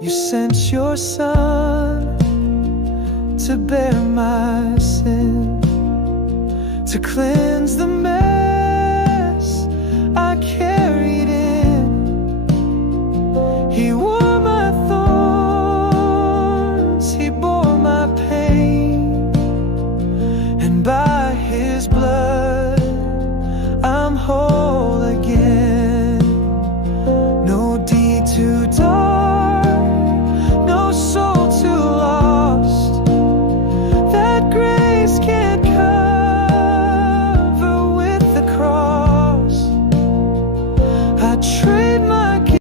You sent your son to bear my sin, to cleanse the mess